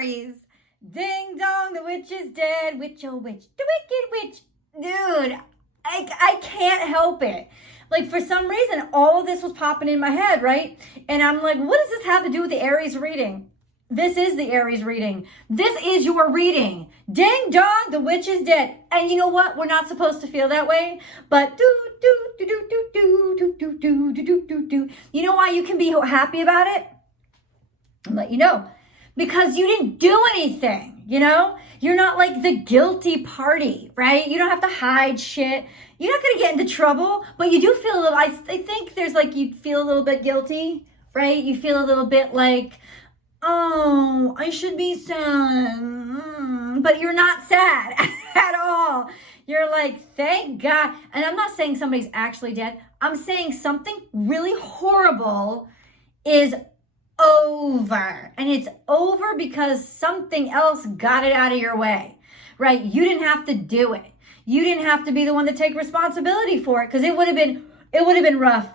Aries. Ding dong, the witch is dead. Witch, oh witch, the wicked witch. Dude, I can't help it. Like, for some reason, all of this was popping in my head, right? And I'm like, what does this have to do with the Aries reading? This is the Aries reading. This is your reading. Ding dong, the witch is dead. And you know what? We're not supposed to feel that way. But you know why you can be happy about it? I'll let you know. Because you didn't do anything, you know? You're not like the guilty party, right? You don't have to hide shit. You're not going to get into trouble, but you do feel a little, I think there's like, you feel a little bit guilty, right? You feel a little bit like, oh, I should be sad. But you're not sad at all. You're like, thank God. And I'm not saying somebody's actually dead. I'm saying something really horrible is over. And it's over because something else got it out of your way, right? You didn't have to do it. You didn't have to be the one to take responsibility for it, because it would have been rough.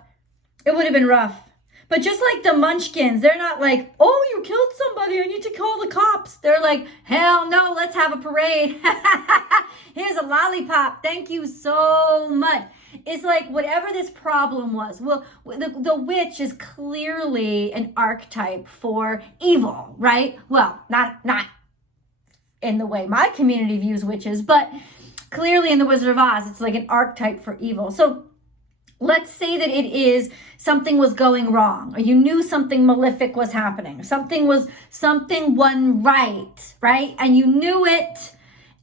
It would have been rough. But just like the Munchkins, they're not like, oh, you killed somebody, I need to call the cops. They're like, hell no, let's have a parade. Here's a lollipop. Thank you so much. It's like whatever this problem was. Well, the witch is clearly an archetype for evil, right? Well, not in the way my community views witches, but clearly in the Wizard of Oz, it's like an archetype for evil. So let's say that it is something was going wrong, or you knew something malefic was happening. Something wasn't right? And you knew it.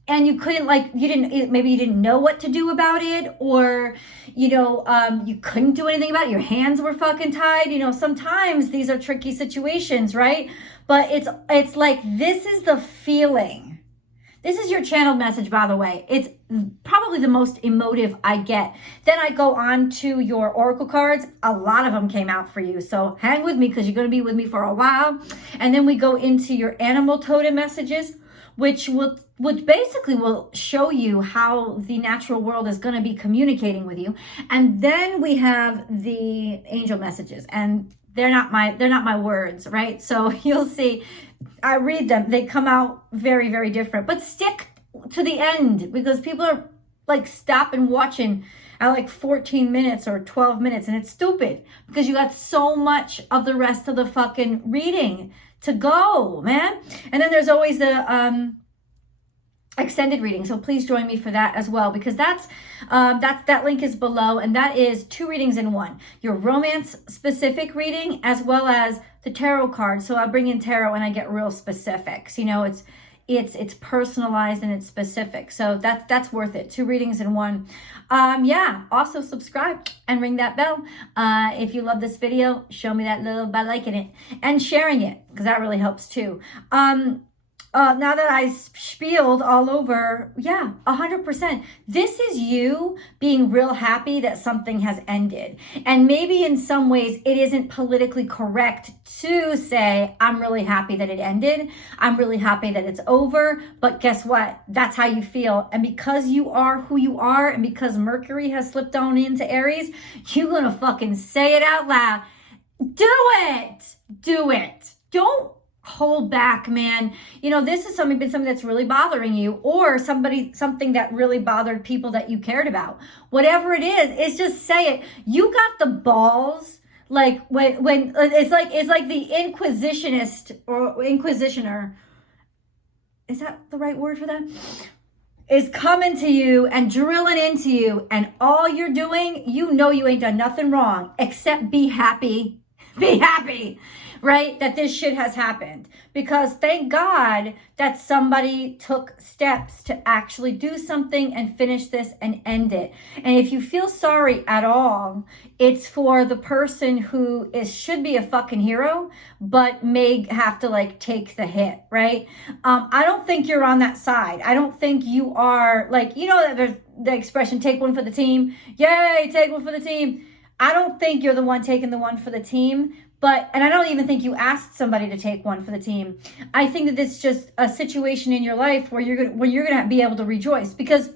And you couldn't, maybe you didn't know what to do about it, or, you couldn't do anything about it. Your hands were fucking tied. Sometimes these are tricky situations, right? But it's like, this is the feeling. This is your channeled message, by the way. It's probably the most emotive I get. Then I go on to your oracle cards. A lot of them came out for you. So hang with me, because you're going to be with me for a while. And then we go into your animal totem messages, which basically will show you how the natural world is going to be communicating with you. And then we have the angel messages, and they're not my words, right? So you'll see, I read them, they come out very, very different, but stick to the end, because people are like stopping watching at like 14 minutes or 12 minutes, and it's stupid, because you got so much of the rest of the fucking reading to go, man. And then there's always the extended reading, so please join me for that as well, because that link is below, and that is 2 readings in one: your romance specific reading as well as the tarot card. So I bring in tarot and I get real specifics. It's personalized and it's specific, so that's worth it. 2 readings in one. Also subscribe and ring that bell. If you love this video, show me that little by liking it and sharing it, because that really helps too. Now that I spieled all over, 100%. This is you being real happy that something has ended. And maybe in some ways it isn't politically correct to say, I'm really happy that it ended. I'm really happy that it's over. But guess what? That's how you feel. And because you are who you are, and because Mercury has slipped on into Aries, you're going to fucking say it out loud. Do it. Do it. Don't hold back, man. This is something that's really bothering you, or something that really bothered people that you cared about. Whatever it is, it's just say it. You got the balls. Like when it's like the inquisitionist or inquisitioner. Is that the right word for that? Is coming to you and drilling into you, and all you're doing, you ain't done nothing wrong except be happy. Be happy, right? That this shit has happened, because thank God that somebody took steps to actually do something and finish this and end it. And if you feel sorry at all, it's for the person who should be a fucking hero, but may have to take the hit, right? I don't think you're on that side. I don't think you are that there's the expression, take one for the team. Yay, take one for the team. I don't think you're the one taking the one for the team, and I don't even think you asked somebody to take one for the team. I think that it's just a situation in your life where you're gonna be able to rejoice, because,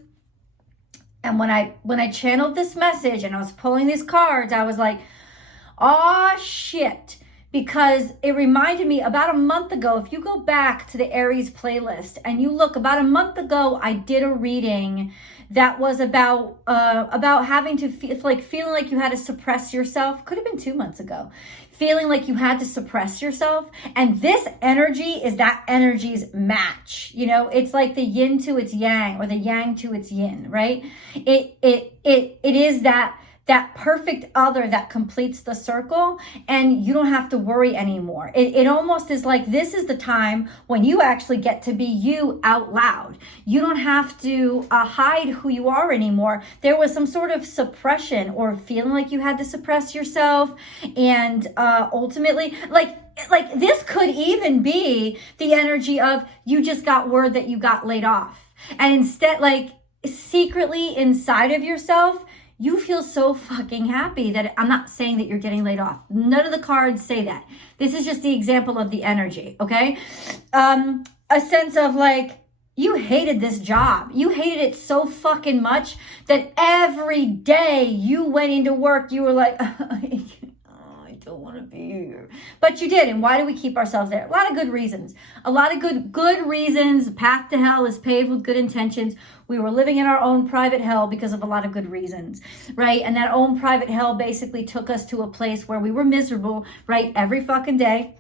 and when I channeled this message and I was pulling these cards, I was like, oh shit, because it reminded me about a month ago. If you go back to the Aries playlist and you look, about a month ago, I did a reading that was about having to feel like, feeling like you had to suppress yourself. Could have been 2 months ago. Feeling like you had to suppress yourself. And this energy is that energy's match. You know, it's like the yin to its yang, or the yang to its yin, right? It is that perfect other that completes the circle, and you don't have to worry anymore. It almost is like, this is the time when you actually get to be you out loud. You don't have to hide who you are anymore. There was some sort of suppression or feeling like you had to suppress yourself. And ultimately, like this could even be the energy of, you just got word that you got laid off. And instead, like, secretly inside of yourself, you feel so fucking happy that, I'm not saying that you're getting laid off. None of the cards say that. This is just the example of the energy, okay? A sense of like, you hated this job. You hated it so fucking much that every day you went into work, you were like, I don't want to be here. But you did. And why do we keep ourselves there? A lot of good reasons. A lot of good reasons. The path to hell is paved with good intentions. We were living in our own private hell because of a lot of good reasons, right? And that own private hell basically took us to a place where we were miserable, right? Every fucking day.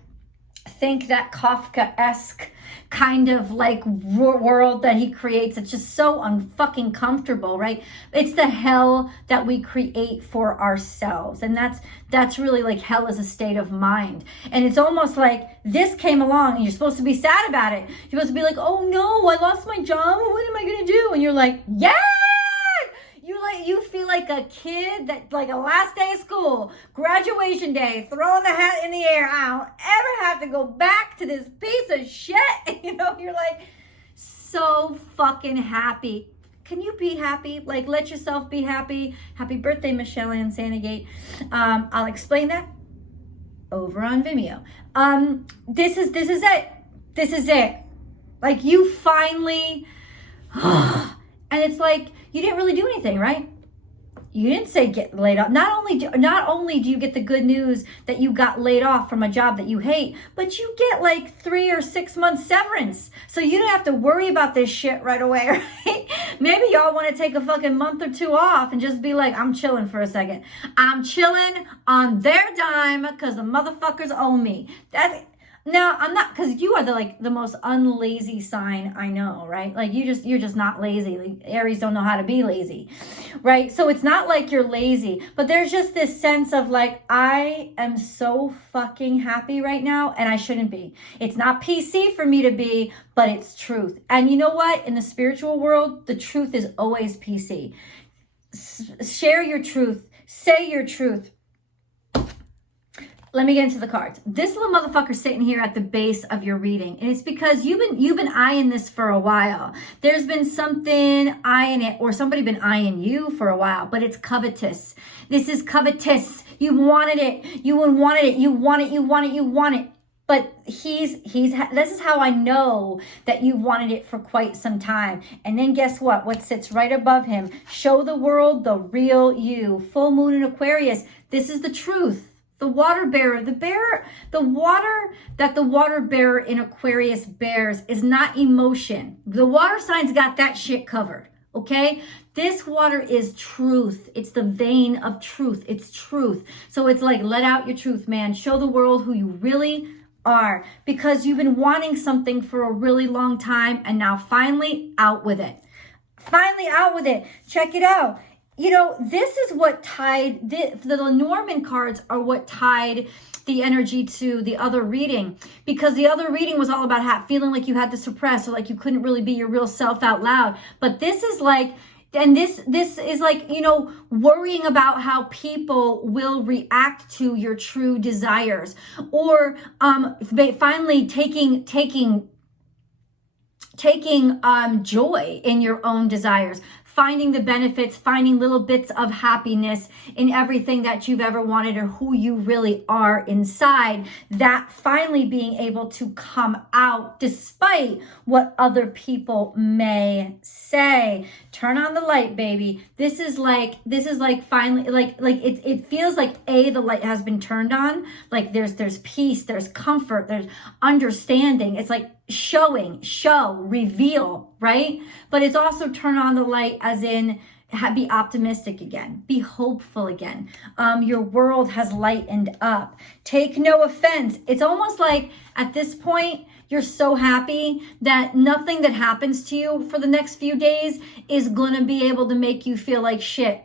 Think that Kafka-esque kind of like world that he creates. It's just so unfucking comfortable, right? It's the hell that we create for ourselves. And that's really like, hell is a state of mind. And it's almost like this came along and you're supposed to be sad about it. You're supposed to be like, oh no, I lost my job. What am I going to do? And you're like, yeah! You feel like a kid that, like, a last day of school, graduation day, throwing the hat in the air. I don't ever have to go back to this piece of shit. You know, you're like so fucking happy. Can you be happy? Like, let yourself be happy. Happy birthday, Michelle and Sandagate. I'll explain that over on Vimeo. This is it. This is it. Like, you finally, and it's like, you didn't really do anything, right? You didn't say get laid off. Not only do you get the good news that you got laid off from a job that you hate, but you get like 3 or 6 months severance. So you don't have to worry about this shit right away, right? Maybe y'all want to take a fucking month or 2 off and just be like, I'm chilling for a second. I'm chilling on their dime because the motherfuckers owe me. Now, I'm not, because you are the most unlazy sign I know, right? Like, you're just not lazy. Like, Aries don't know how to be lazy, right? So it's not like you're lazy, but there's just this sense of like, I am so fucking happy right now, and I shouldn't be. It's not PC for me to be, but it's truth. And you know what? In the spiritual world, the truth is always PC. Share your truth. Say your truth. Let me get into the cards. This little motherfucker sitting here at the base of your reading, and it's because you've been eyeing this for a while. There's been something eyeing it, or somebody been eyeing you for a while, but it's covetous. This is covetous. You wanted it. You wanted it. You want it. You want it. You want it. But this is how I know that you wanted it for quite some time. And then guess what? What sits right above him? Show the world the real you. Full moon in Aquarius. This is the truth. The water bearer, the water that the water bearer in Aquarius bears is not emotion. The water signs got that shit covered, okay? This water is truth. It's the vein of truth. It's truth. So it's like, let out your truth, man. Show the world who you really are, because you've been wanting something for a really long time, and now finally out with it. Finally out with it. Check it out. You know, this is what tied, the Lenormand cards are what tied the energy to the other reading, because the other reading was all about feeling like you had to suppress, or like you couldn't really be your real self out loud. But this is like, and this is like, you know, worrying about how people will react to your true desires, or finally taking joy in your own desires. finding the benefits, finding little bits of happiness in everything that you've ever wanted or who you really are inside, that finally being able to come out despite what other people may say. Turn on the light, baby. This is like finally, it feels like the light has been turned on. Like there's peace, there's comfort, there's understanding. It's like show, reveal, right? But it's also turn on the light as in be optimistic again, be hopeful again. Your world has lightened up. Take no offense. It's almost like at this point, you're so happy that nothing that happens to you for the next few days is gonna be able to make you feel like shit.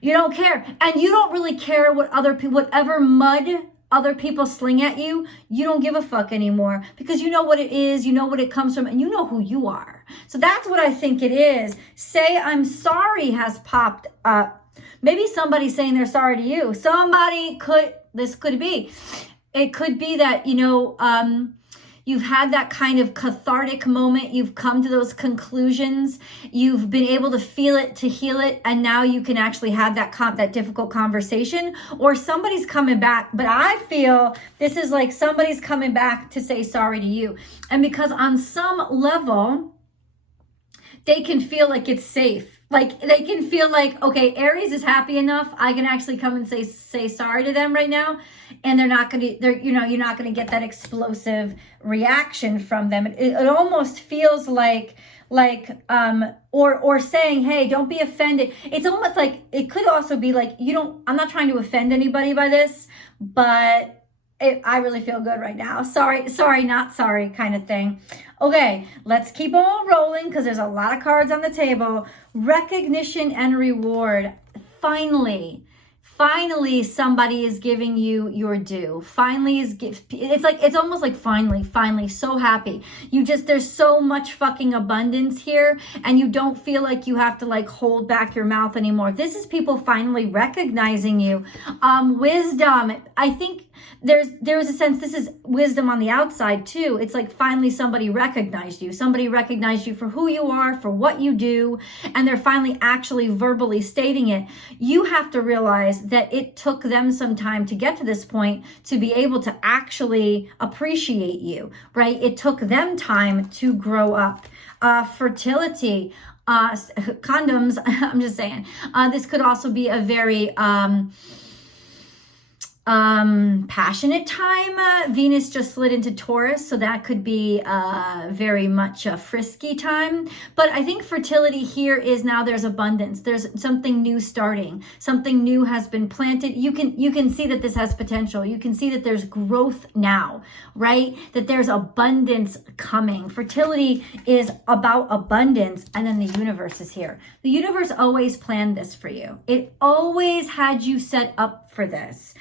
You don't care. And you don't really care what other people, whatever mud other people sling at you, you don't give a fuck anymore because you know what it is, you know what it comes from, and you know who you are. So that's what I think it is. Say I'm sorry has popped up. Maybe somebody's saying they're sorry to you. This could be. It could be that, you've had that kind of cathartic moment. You've come to those conclusions. You've been able to feel it, to heal it. And now you can actually have that difficult conversation, or somebody's coming back. But I feel this is like somebody's coming back to say sorry to you. And because on some level, they can feel like it's safe. Like they can feel like, okay, Aries is happy enough. I can actually come and say sorry to them right now. And you're not going to get that explosive reaction from them. It almost feels like or saying, hey, don't be offended. It's almost like, it could also be like, I'm not trying to offend anybody by this, but I really feel good right now. Sorry, not sorry kind of thing. Okay, let's keep on rolling because there's a lot of cards on the table. Recognition and reward. Finally, somebody is giving you your due. It's almost like finally, so happy. There's so much fucking abundance here, and you don't feel like you have to like hold back your mouth anymore. This is people finally recognizing you. Wisdom. I think there's a sense this is wisdom on the outside too. It's like finally somebody recognized you. Somebody recognized you for who you are, for what you do, and they're finally actually verbally stating it. You have to realize that it took them some time to get to this point to be able to actually appreciate you, right? It took them time to grow up. Fertility, condoms, I'm just saying. This could also be a very passionate time. Venus just slid into Taurus, so that could be very much a frisky time. But I think fertility here is now there's abundance. There's something new starting. Something new has been planted. You can see that this has potential. You can see that there's growth now, right? That there's abundance coming. Fertility is about abundance, and then the universe is here. The universe always planned this for you. It always had you set up for this.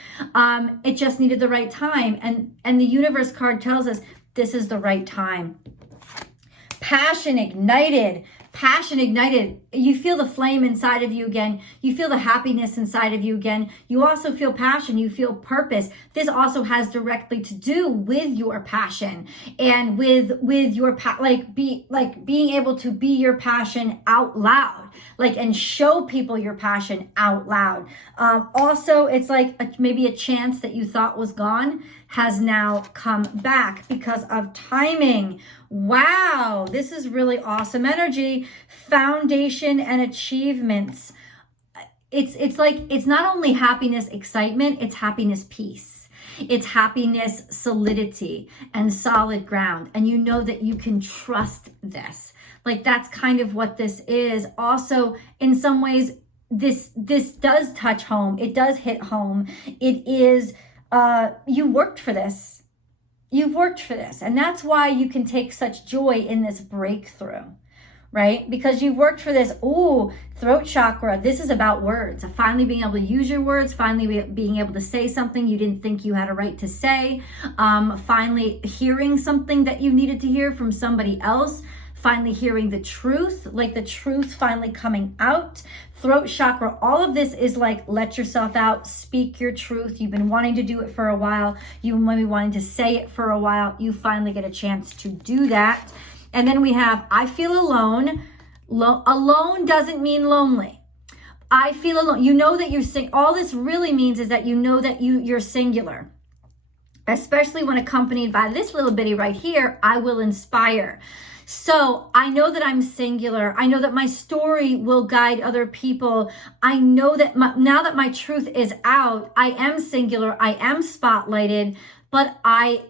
It just needed the right time. And the universe card tells us this is the right time. Passion ignited. You feel the flame inside of you again. You feel the happiness inside of you again. You also feel passion. You feel purpose. This also has directly to do with your passion and with your being able to be your passion out loud, and show people your passion out loud. Also, it's like maybe a chance that you thought was gone has now come back because of timing. Wow, this is really awesome energy. Foundation and achievements. It's like, it's not only happiness, excitement, it's happiness, peace. It's happiness, solidity, and solid ground. And you know that you can trust this. Like that's kind of what this is. Also, in some ways, this does touch home. It does hit home. It is, you worked for this. You've worked for this. And that's why you can take such joy in this breakthrough, right? Because you've worked for this. Ooh, throat chakra. This is about words. Finally being able to use your words. Finally being able to say something you didn't think you had a right to say. Finally hearing something that you needed to hear from somebody else. Finally hearing the truth, like the truth finally coming out. Throat chakra, all of this is like, let yourself out, speak your truth. You've been wanting to do it for a while. You've been wanting to say it for a while. You finally get a chance to do that. And then we have, I feel alone. Alone doesn't mean lonely. I feel alone. You know that you're all this really means is that you know that you're singular. Especially when accompanied by this little bitty right here, I will inspire. So I know that I'm singular. I know that my story will guide other people. I know that now that my truth is out, I am singular. I am spotlighted, but I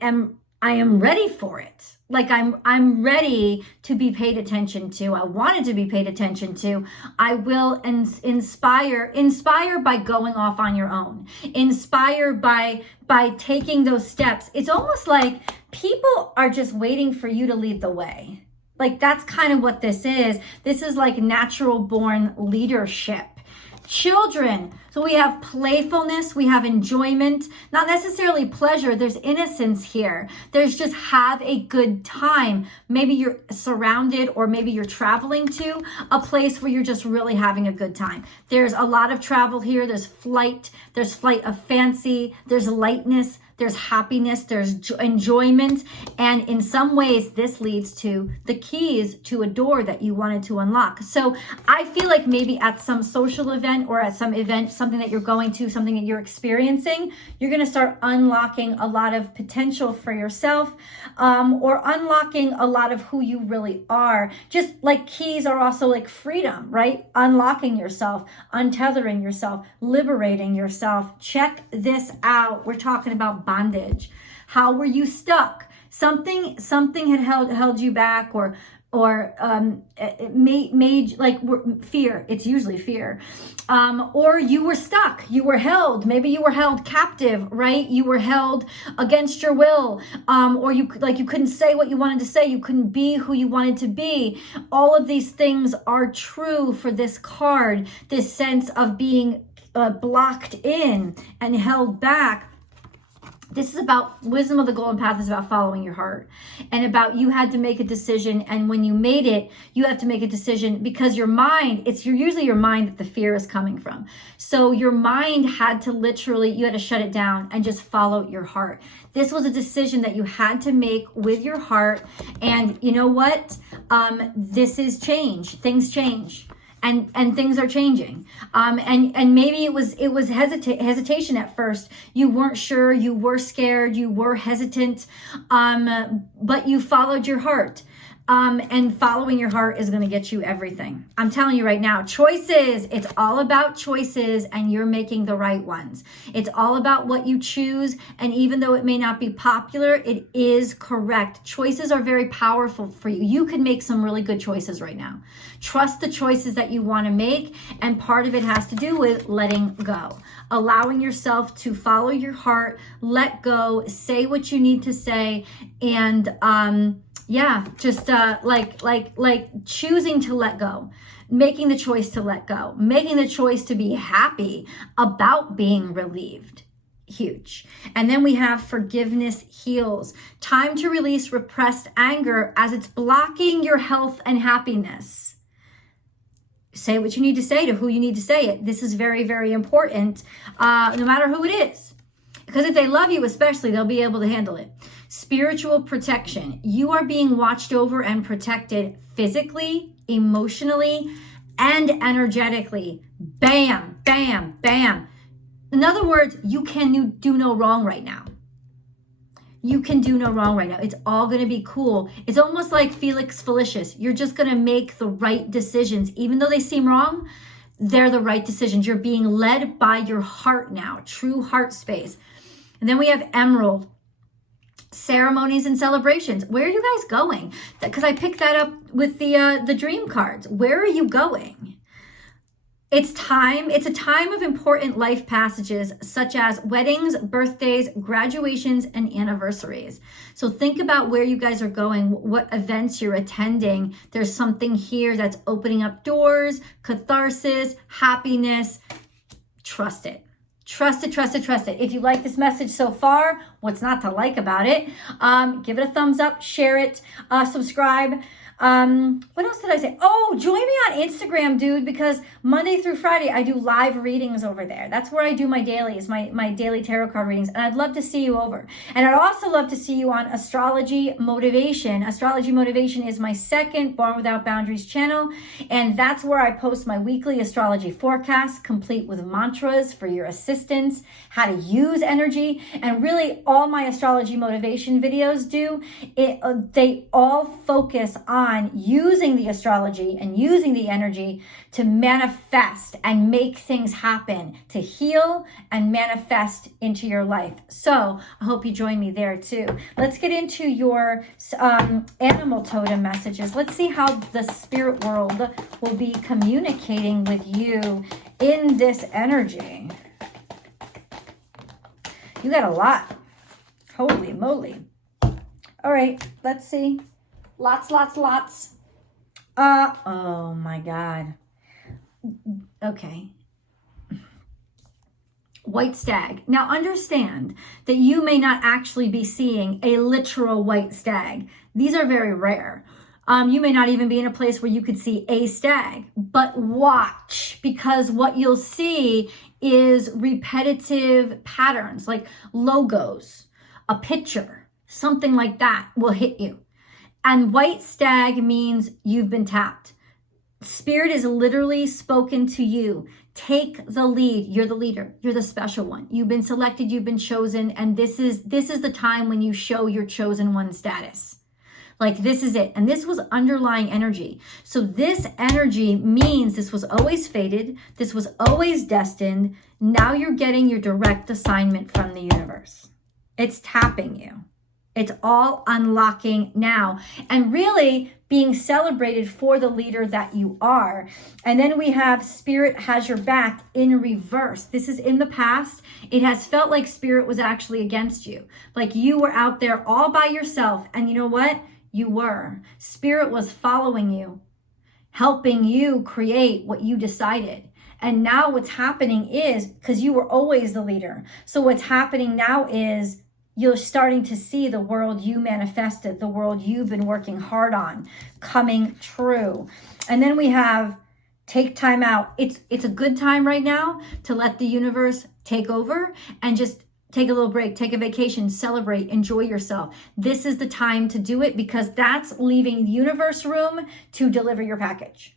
am ready for it. Like I'm ready to be paid attention to. I wanted to be paid attention to. I will inspire by going off on your own. Inspire by taking those steps. It's almost like people are just waiting for you to lead the way. Like that's kind of what this is. This is like natural born leadership. Children, so we have playfulness, we have enjoyment, not necessarily pleasure, there's innocence here. There's just have a good time. Maybe you're surrounded or maybe you're traveling to a place where you're just really having a good time. There's a lot of travel here, there's flight of fancy, there's lightness, there's happiness, there's enjoyment, and in some ways this leads to the keys to a door that you wanted to unlock. So I feel like maybe at some social event or at some event, something that you're going to, something that you're experiencing, you're going to start unlocking a lot of potential for yourself, or unlocking a lot of who you really are. Just like keys are also like freedom, right? Unlocking yourself, untethering yourself, liberating yourself. Check this out. We're talking about bondage. How were you stuck? Something had held you back, or it made like fear. It's usually fear. Or you were stuck. You were held. Maybe you were held captive, right? You were held against your will. Or you couldn't say what you wanted to say. You couldn't be who you wanted to be. All of these things are true for this card. This sense of being blocked in and held back. This is about wisdom of the golden path, is about following your heart, and about you had to make a decision. And when you made it, you have to make a decision because your mind, usually your mind that the fear is coming from. So your mind had to you had to shut it down and just follow your heart. This was a decision that you had to make with your heart. And you know what? This is change. Things change. And things are changing. And maybe it was hesitation at first. You weren't sure, you were scared, you were hesitant, but you followed your heart. And following your heart is going to get you everything. I'm telling you right now, choices, it's all about choices, and you're making the right ones. It's all about what you choose. And even though it may not be popular, it is correct. Choices are very powerful for you. You could make some really good choices right now. Trust the choices that you want to make. And part of it has to do with letting go, allowing yourself to follow your heart, let go, say what you need to say. And, just like choosing to let go, making the choice to let go, making the choice to be happy about being relieved. Huge. And then we have forgiveness heals. Time to release repressed anger as it's blocking your health and happiness. Say what you need to say to who you need to say it. This is very, very important, no matter who it is. Because if they love you especially, they'll be able to handle it. Spiritual protection. You are being watched over and protected physically, emotionally, and energetically. Bam, bam, bam. In other words, you can do no wrong right now. You can do no wrong right now. It's all going to be cool. It's almost like Felix Felicis. You're just going to make the right decisions. Even though they seem wrong, they're the right decisions. You're being led by your heart now. True heart space. And then we have Emerald. Ceremonies and celebrations. Where are you guys going? Because I picked that up with the dream cards. Where are you going? It's a time of important life passages such as weddings, birthdays, graduations, and anniversaries. So think about where you guys are going, what events you're attending. There's something here that's opening up doors, catharsis, happiness. Trust it. Trust it, trust it, trust it. If you like this message so far, What's not to like about it? Give it a thumbs up, share it, subscribe. What else did I say? Oh, join me on Instagram, dude, because Monday through Friday, I do live readings over there. That's where I do my dailies, my daily tarot card readings. And I'd love to see you over. And I'd also love to see you on Astrology Motivation. Astrology Motivation is my second Born Without Boundaries channel. And that's where I post my weekly astrology forecast, complete with mantras for your assistance, how to use energy. And really all my Astrology Motivation videos they all focus on using the astrology and using the energy to manifest and make things happen, to heal and manifest into your life. So I hope you join me there too. Let's get into your animal totem messages. Let's see how the spirit world will be communicating with you in this energy. You got a lot. Holy moly. All right, let's see. Lots. Oh my God. Okay. White stag. Now understand that you may not actually be seeing a literal white stag. These are very rare. You may not even be in a place where you could see a stag, but watch, because what you'll see is repetitive patterns, like logos, a picture, something like that will hit you. And white stag means you've been tapped. Spirit is literally spoken to you. Take the lead. You're the leader. You're the special one. You've been selected. You've been chosen. And this is the time when you show your chosen one status. Like, this is it. And this was underlying energy. So this energy means this was always fated. This was always destined. Now you're getting your direct assignment from the universe. It's tapping you. It's all unlocking now and really being celebrated for the leader that you are. And then we have Spirit has your back in reverse. This is in the past. It has felt like Spirit was actually against you. Like you were out there all by yourself. And you know what? You were. Spirit was following you, helping you create what you decided. And now what's happening is, because you were always the leader. So what's happening now is, you're starting to see the world you manifested, the world you've been working hard on, coming true. And then we have take time out. It's a good time right now to let the universe take over and just take a little break, take a vacation, celebrate, enjoy yourself. This is the time to do it because that's leaving the universe room to deliver your package.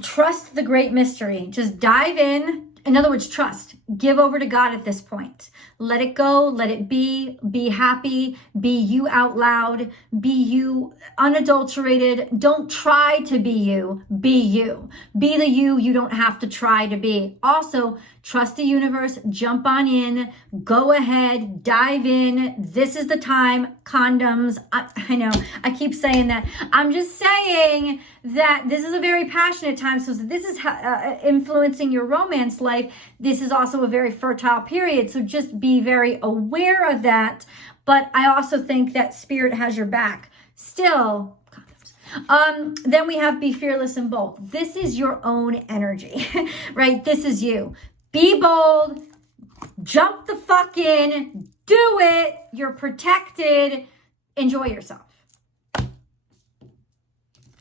Trust the great mystery. Just dive in. In other words, trust. Give over to God at this point. Let it go. Let it be. Be happy. Be you out loud. Be you unadulterated. Don't try to be you. Be you. Be the you don't have to try to be. Also, trust the universe. Jump on in. Go ahead. Dive in. This is the time. Condoms. I know. I keep saying that. I'm just saying that this is a very passionate time. So this is influencing your romance life. This is also a very fertile period. So just be very aware of that. But I also think that Spirit has your back. Still, condoms. Then we have be fearless and bold. This is your own energy, right? This is you. Be bold. Jump the fuck in. Do it. You're protected. Enjoy yourself.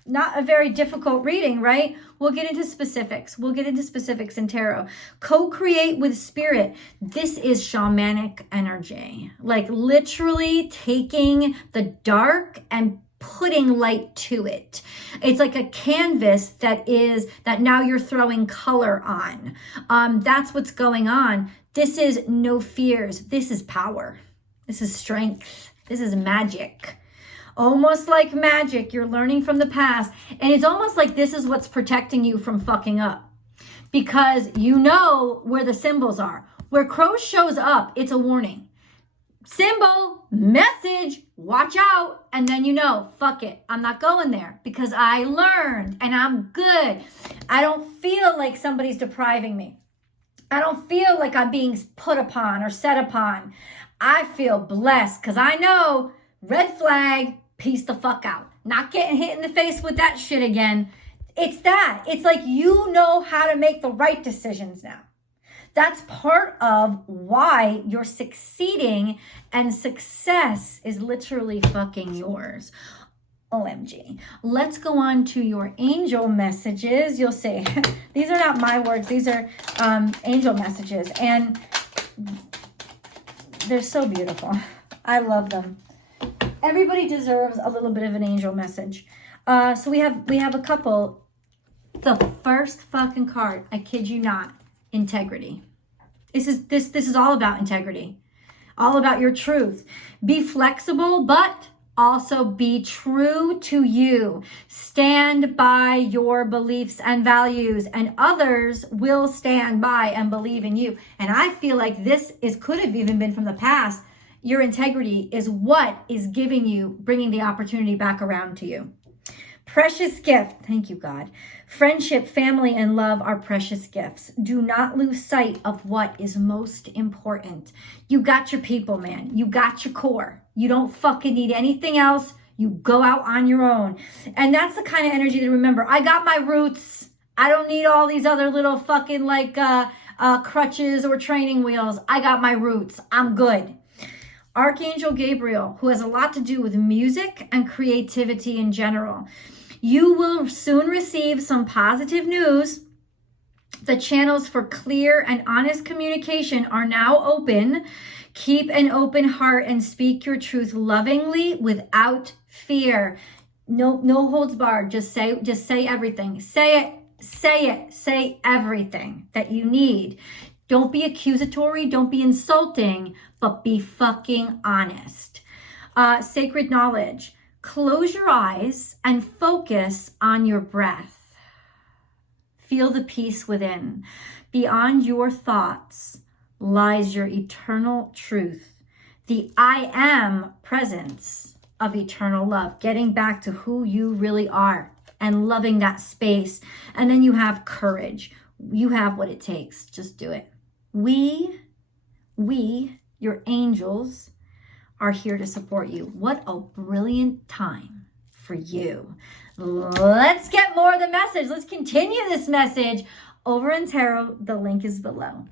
Not a very difficult reading, right? We'll get into specifics. We'll get into specifics in tarot. Co-create with Spirit. This is shamanic energy. Like literally taking the dark and putting light to it. It's like a canvas that now you're throwing color on. That's what's going on. This is no fears. This is power. This is strength. This is magic. Almost like magic. You're learning from the past. And it's almost like this is what's protecting you from fucking up. Because you know where the symbols are. Where crow shows up, it's a warning. Symbol, message, watch out. And then you know, fuck it. I'm not going there because I learned and I'm good. I don't feel like somebody's depriving me. I don't feel like I'm being put upon or set upon. I feel blessed because I know red flag, peace the fuck out. Not getting hit in the face with that shit again. It's that. It's like you know how to make the right decisions now. That's part of why you're succeeding, and success is literally fucking yours. OMG. Let's go on to your angel messages. You'll see, these are not my words. These are angel messages, and they're so beautiful. I love them. Everybody deserves a little bit of an angel message. So we have a couple. The first fucking card, I kid you not, integrity. This is all about integrity. All about your truth. Be flexible, but also be true to you. Stand by your beliefs and values, and others will stand by and believe in you. And I feel like this could have even been from the past. Your integrity is what is bringing the opportunity back around to you. Precious gift. Thank you, God. Friendship, family, and love are precious gifts. Do not lose sight of what is most important. You got your people, man. You got your core. You don't fucking need anything else. You go out on your own. And that's the kind of energy to remember. I got my roots. I don't need all these other little fucking crutches or training wheels. I got my roots. I'm good. Archangel Gabriel, who has a lot to do with music and creativity in general. You will soon receive some positive news. The channels for clear and honest communication are now open. Keep an open heart and speak your truth lovingly without fear. No holds barred. Just say everything. Say it. Say everything that you need. Don't be accusatory. Don't be insulting, but be fucking honest. Sacred knowledge. Close your eyes and focus on your breath. Feel the peace within. Beyond your thoughts lies your eternal truth. The I am presence of eternal love. Getting back to who you really are and loving that space. And then you have courage. You have what it takes. Just do it. We, your angels, are here to support you. What a brilliant time for you. Let's get more of the message. Let's continue this message over in tarot. The link is below.